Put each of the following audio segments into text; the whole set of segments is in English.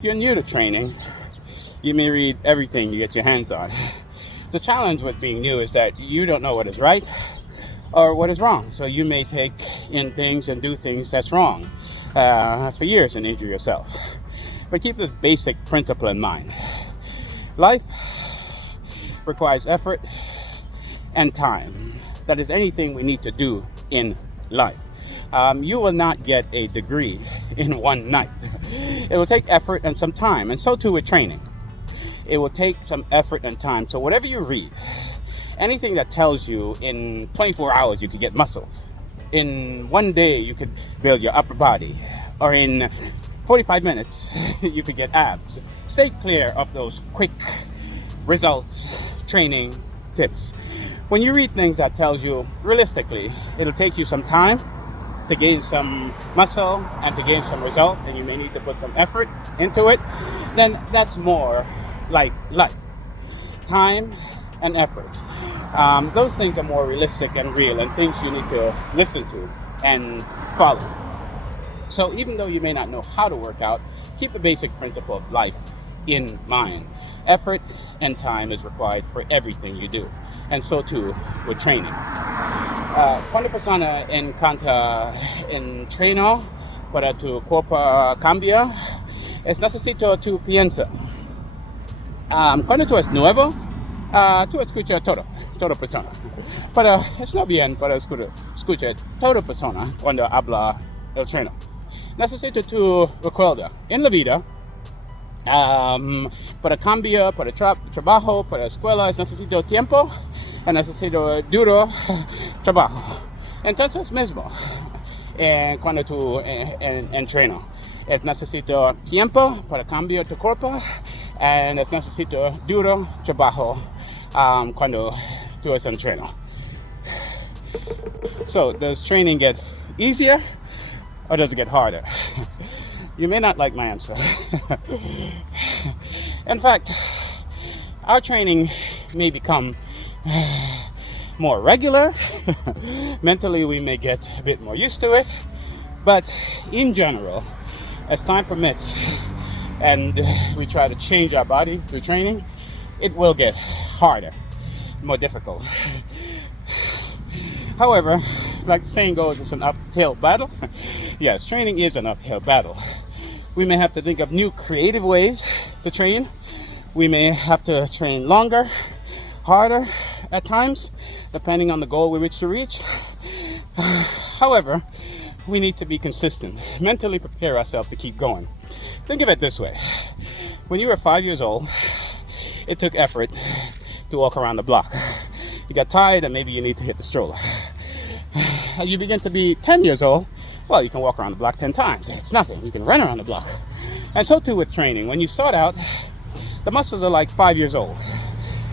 If you're new to training, you may read everything you get your hands on. The challenge with being new is that you don't know what is right or what is wrong. So you may take in things and do things that's wrong for years and injure yourself. But keep this basic principle in mind. Life requires effort and time. That is anything we need to do in life. You will not get a degree in one night. It will take effort and some time, and so too with training. It will take some effort and time. So whatever you read, anything that tells you in 24 hours you could get muscles, in one day you could build your upper body, or in 45 minutes you could get abs, stay clear of those quick results training tips. When you read things that tells you realistically it'll take you some time to gain some muscle and to gain some result, and you may need to put some effort into it, then that's more like life. Time and effort. Those things are more realistic and real, and things you need to listen to and follow. So even though you may not know how to work out, keep the basic principle of life in mind. Effort and time is required for everything you do, and so too with training. Cuando persona entreno para tu cuerpo cambia, es necesito tu piensa. Cuando tú eres nuevo, tú escuchas toda persona. Pero es no bien para escuchar toda persona cuando habla el treno. Necesito tu recuerda en la vida. Para cambio, para trabajo, para escuela, necesito tiempo y necesito duro trabajo. Entonces mismo, cuando tú entreno, es necesito tiempo para cambiar tu cuerpo y es necesito duro trabajo cuando tú es entreno. So, does training get easier or does it get harder? You may not like my answer. In fact, our training may become more regular. Mentally, we may get a bit more used to it. But in general, as time permits and we try to change our body through training, it will get harder, more difficult. However, like the saying goes, it's an uphill battle. Yes, training is an uphill battle. We may have to think of new creative ways to train. We may have to train longer, harder at times, depending on the goal we wish to reach. However, we need to be consistent, mentally prepare ourselves to keep going. Think of it this way. When you were 5 years old, it took effort to walk around the block. You got tired and maybe you need to hit the stroller. As you begin to be 10 years old, well, you can walk around the block 10 times. It's nothing. You can run around the block. And so too with training. When you start out, the muscles are like 5 years old.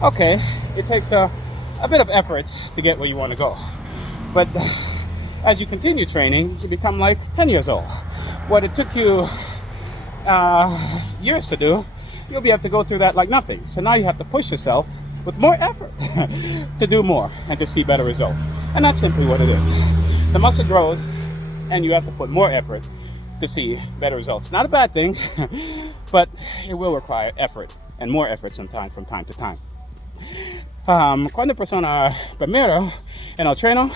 Okay, it takes a bit of effort to get where you want to go. But as you continue training, you become like 10 years old. What it took you years to do, you'll be able to go through that like nothing. So now you have to push yourself with more effort to do more and to see better results. And that's simply what it is. The muscle grows and you have to put more effort to see better results. Not a bad thing, but it will require effort and more effort sometimes from time to time. Cuando persona primero en el treno,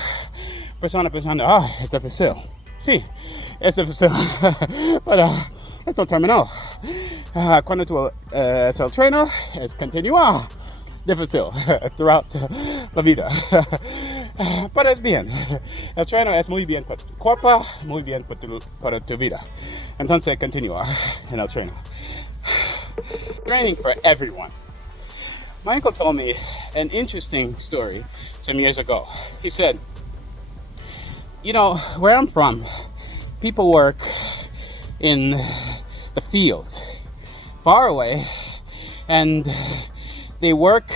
persona pensando, es difícil. Sí, es difícil, pero esto terminó. Cuando tú es el treno, es continuar difícil throughout la vida. Pero es bien. El treno es muy bien para tu cuerpo, muy bien para tu vida. Entonces, continúa en el treno. Training for everyone. My uncle told me an interesting story some years ago. He said, you know, where I'm from, people work in the fields far away, and they work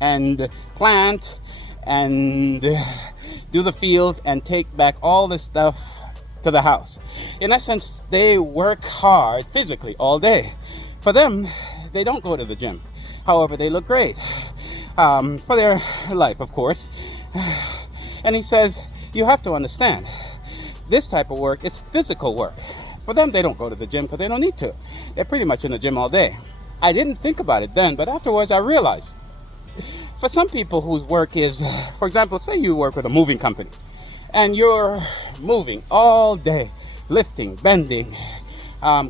and plant and do the field and take back all this stuff to the house. In essence, they work hard physically all day. For them, they don't go to the gym. However, they look great for their life, of course. And he says, you have to understand, this type of work is physical work. For them, they don't go to the gym because they don't need to. They're pretty much in the gym all day. I didn't think about it then, but afterwards I realized for some people whose work is, for example, say you work with a moving company and you're moving all day, lifting, bending,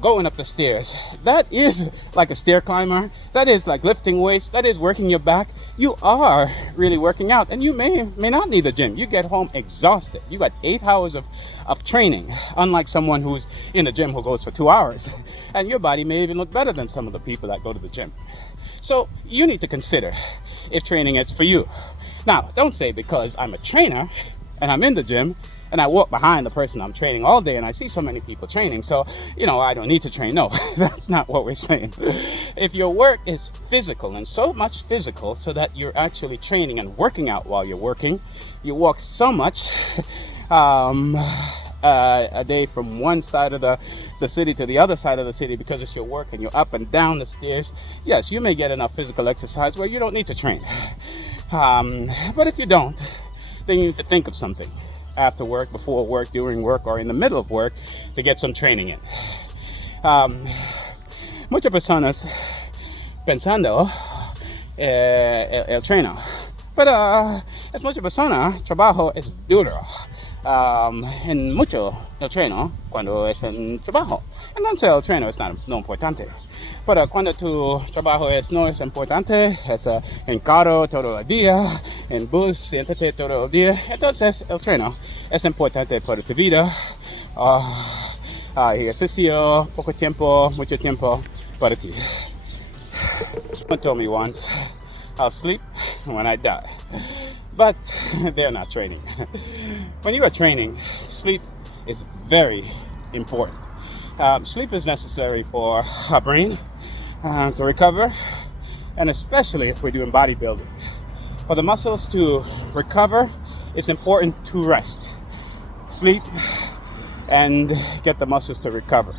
going up the stairs. That is like a stair climber. That is like lifting weights. That is working your back. You are really working out, and you may not need the gym. You get home exhausted. You got 8 hours of training, unlike someone who's in the gym who goes for 2 hours. And your body may even look better than some of the people that go to the gym. So you need to consider if training is for you. Now, don't say because I'm a trainer and I'm in the gym and I walk behind the person I'm training all day and I see so many people training, so, I don't need to train. No, that's not what we're saying. If your work is physical and so much physical so that you're actually training and working out while you're working, you walk so much a day from one side of the city to the other side of the city because it's your work and you're up and down the stairs, yes, you may get enough physical exercise where you don't need to train. But if you don't, then you need to think of something after work, before work, during work, or in the middle of work to get some training in. Muchas personas pensando el treino, pero es mucha persona, trabajo es duro. En mucho el treino cuando es en trabajo. Entonces el treino es no importante. Pero cuando tu trabajo no es importante, es en carro todo el día, en bus, siéntate todo el día, entonces el treino es importante para tu vida. Ejercicio, poco tiempo, mucho tiempo para ti. Someone told me once, I'll sleep when I die. But they're not training. When you are training, sleep is very important. Sleep is necessary for our brain to recover, and especially if we're doing bodybuilding. For the muscles to recover, it's important to rest, sleep, and get the muscles to recover.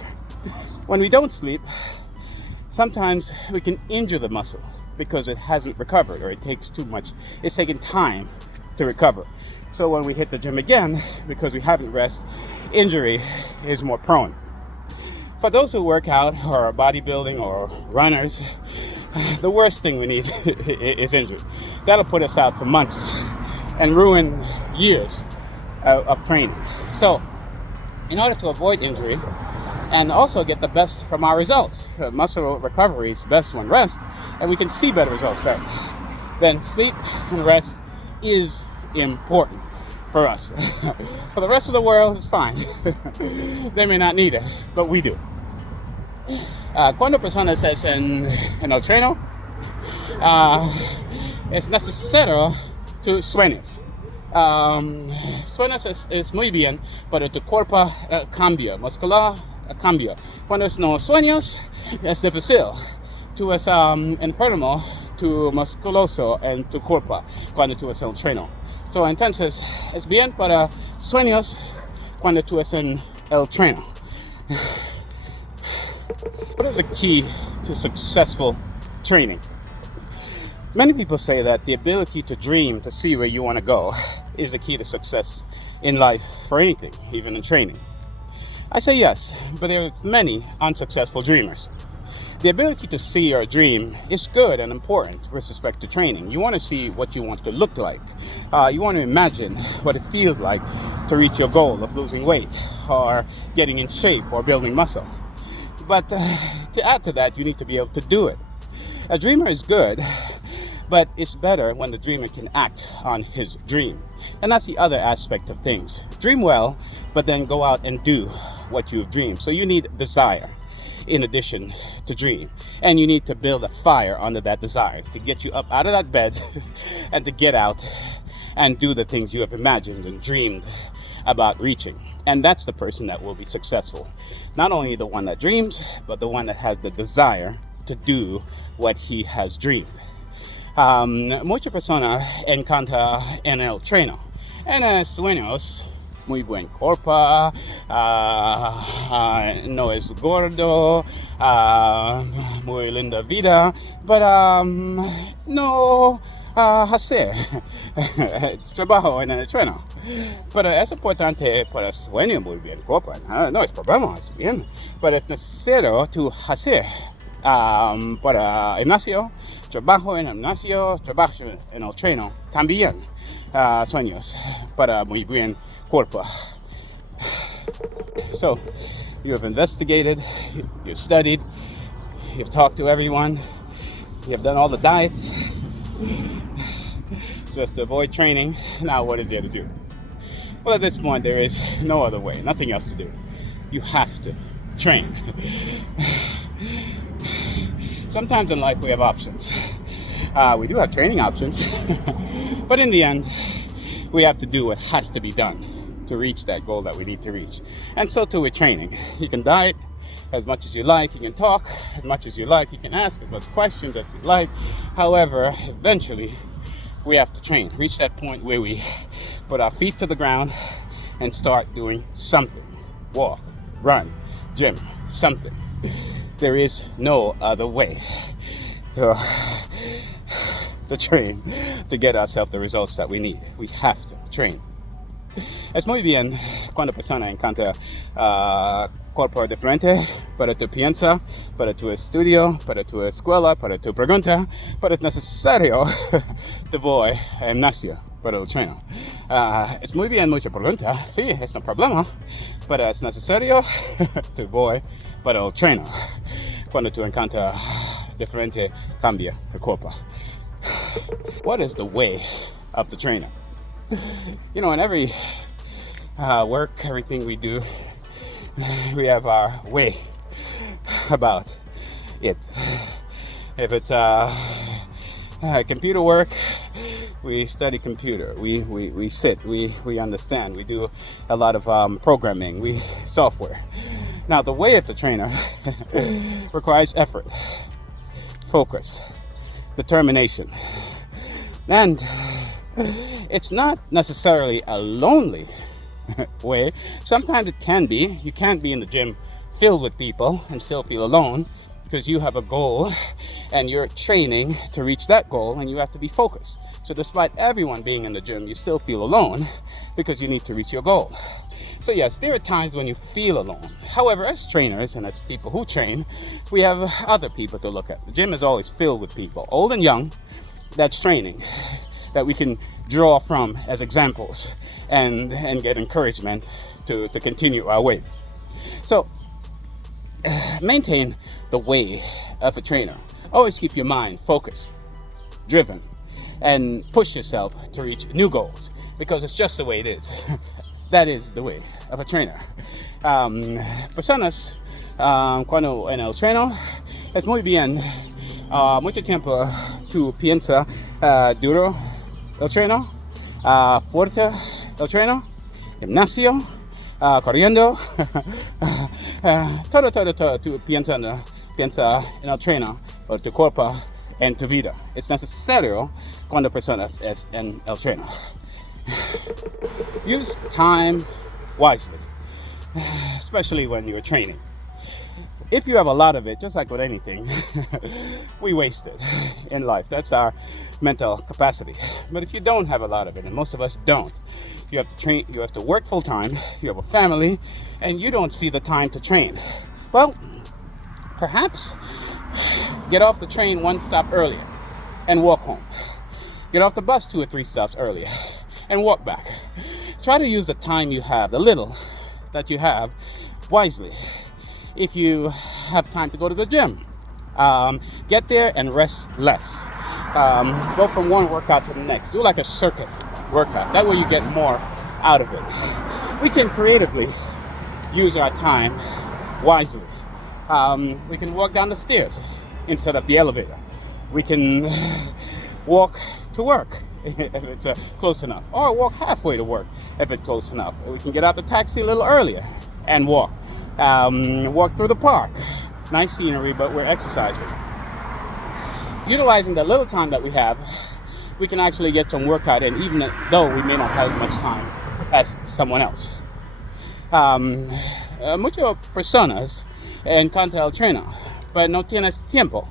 When we don't sleep, sometimes we can injure the muscle because it hasn't recovered, or it takes too much. It's taking time to recover. So when we hit the gym again, because we haven't rested, injury is more prone. For those who work out or are bodybuilding or runners, the worst thing we need is injury. That'll put us out for months and ruin years of training. So in order to avoid injury and also get the best from our results, muscle recovery is best when rest, and we can see better results then sleep and rest is important for us. For the rest of the world, it's fine. They may not need it, but we do. Cuando personas en el treino, es necesario tus sueños. Sueños es muy bien, pero tu cuerpo cambia, muscular cambia. Cuando no sueños, es difícil. Tú es enfermo, tu musculoso en tu cuerpo cuando tú es en el treino. So, entonces, es bien para sueños cuando tú es en el treino. What is the key to successful training? Many people say that the ability to dream, to see where you want to go, is the key to success in life for anything, even in training. I say yes, but there's many unsuccessful dreamers. The ability to see or dream is good and important with respect to training. You want to see what you want to look like. You want to imagine what it feels like to reach your goal of losing weight or getting in shape or building muscle. But to add to that, you need to be able to do it. A dreamer is good, but it's better when the dreamer can act on his dream. And that's the other aspect of things. Dream well, but then go out and do what you've dreamed. So you need desire in addition to dream. And you need to build a fire under that desire to get you up out of that bed and to get out and do the things you have imagined and dreamed about reaching. And that's the person that will be successful. Not only the one that dreams, but the one that has the desire to do what he has dreamed. Mucha persona encanta en el treino. En sueños, muy buen cuerpo, no es gordo, muy linda vida, but no hacer trabajo en el entreno. Pero es importante para sueño muy bien, copa. No es problema, es bien. Pero es necesario tu hacer para gimnasio, trabajo en el gimnasio, trabajo en el entreno. También sueños para muy bien cuerpo. So, you have investigated, you've studied, you've talked to everyone, you have done all the diets just to avoid training. Now, what is there to do? Well, at this point, there is no other way, nothing else to do. You have to train. Sometimes in life, we have options. We do have training options, but in the end, we have to do what has to be done to reach that goal that we need to reach. And so too with training. You can diet as much as you like, you can talk as much as you like, you can ask as much questions as you like. However, eventually we have to train, reach that point where we put our feet to the ground and start doing something. Walk, run, gym, something. There is no other way to train to get ourselves the results that we need. We have to train. Es muy bien cuando persona encuentra cuerpo diferente para tu piensa, para tu estudio, para tu escuela, para tu pregunta, pero es necesario te voy a gimnasio para el entreno. Es muy bien mucha pregunta, sí, es un problema, pero es necesario te voy para el entreno. Cuando tu encuentra diferente, cambia el cuerpo. What is the way of the trainer? You know, in every work, everything we do, we have our way about it. If it's computer work, we study computer. We sit, we understand. We do a lot of programming, software. Now, the way of the trainer requires effort, focus, determination, and it's not necessarily a lonely way. Sometimes it can be. You can't be in the gym filled with people and still feel alone because you have a goal and you're training to reach that goal and you have to be focused. So despite everyone being in the gym, you still feel alone because you need to reach your goal. So yes, there are times when you feel alone. However, as trainers and as people who train, we have other people to look at. The gym is always filled with people, old and young, that's training, that we can draw from as examples and get encouragement to continue our way. So maintain the way of a trainer. Always keep your mind focused, driven, and push yourself to reach new goals because it's just the way it is. That is the way of a trainer. Personas cuando en el entreno es muy bien. Mucho tiempo tú piensas duro el entreno, fuerte el entreno, gimnasio, corriendo, todo tú piensa en el entreno por tu cuerpo en tu vida. Es necesario cuando personas es en el entreno. Use time wisely, especially when you're training. If you have a lot of it, just like with anything, we waste it in life. That's our mental capacity. But if you don't have a lot of it, and most of us don't, you have to train, you have to work full time, you have a family, and you don't see the time to train. Well, perhaps get off the train one stop earlier and walk home. Get off the bus 2 or 3 stops earlier and walk back. Try to use the time you have, the little that you have, wisely. If you have time to go to the gym, get there and rest less. Go from one workout to the next. Do like a circuit workout. That way you get more out of it. We can creatively use our time wisely. We can walk down the stairs instead of the elevator. We can walk to work if it's close enough, or walk halfway to work if it's close enough. We can get out the taxi a little earlier and walk. Walk through the park. Nice scenery, but we're exercising. Utilizing the little time that we have, we can actually get some workout in, even though we may not have as much time as someone else. Muchas personas encuentran el entreno, pero no tienes tiempo.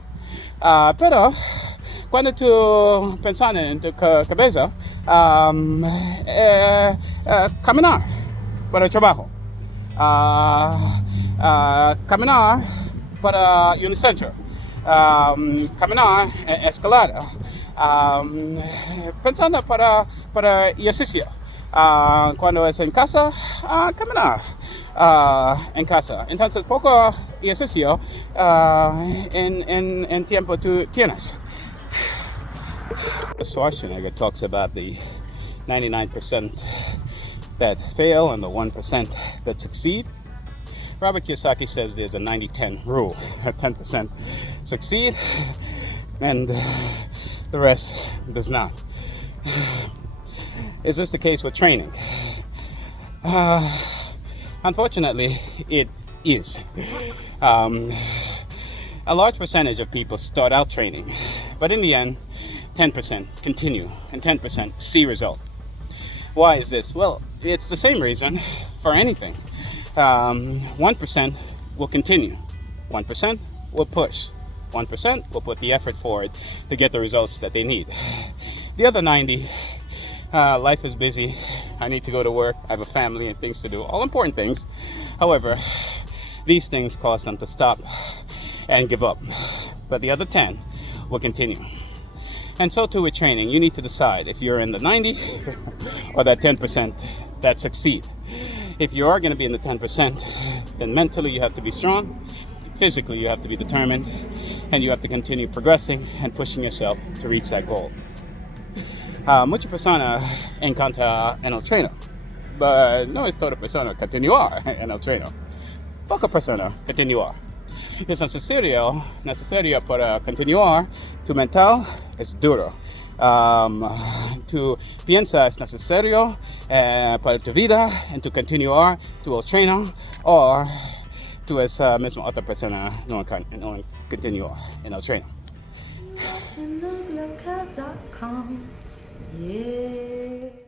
Pero cuando tú pensas en tu cabeza, caminar para el trabajo, caminar para un centro, caminar escalada, pensando para ejercicio. Cuando es en casa, caminar en casa. Entonces, poco ejercicio en tiempo tú tienes. Schwarzenegger talks about the 99% that fail and the 1% that succeed. Robert Kiyosaki says there's a 90-10 rule. 10% succeed and the rest does not. Is this the case with training? Unfortunately, it is. A large percentage of people start out training, but in the end, 10% continue and 10% see result. Why is this? Well, it's the same reason for anything. 1% will continue, 1% will push, 1% will put the effort forward to get the results that they need. The other 90, life is busy, I need to go to work, I have a family and things to do, all important things. However, these things cause them to stop and give up. But the other 10 will continue. And so too with training, you need to decide if you're in the 90 or that 10% that succeed. If you are going to be in the 10%, then mentally you have to be strong, physically you have to be determined, and you have to continue progressing and pushing yourself to reach that goal. Muchas personas encantan en el treino, but no es toda persona continuar en el treino. Poca persona continuar. Es necesario para continuar, tu mental es duro. Tu piensa es necesario para tu vida, en tu continuar, tu el treino, o tú es mismo otra persona no continuar en el treino. Yeah.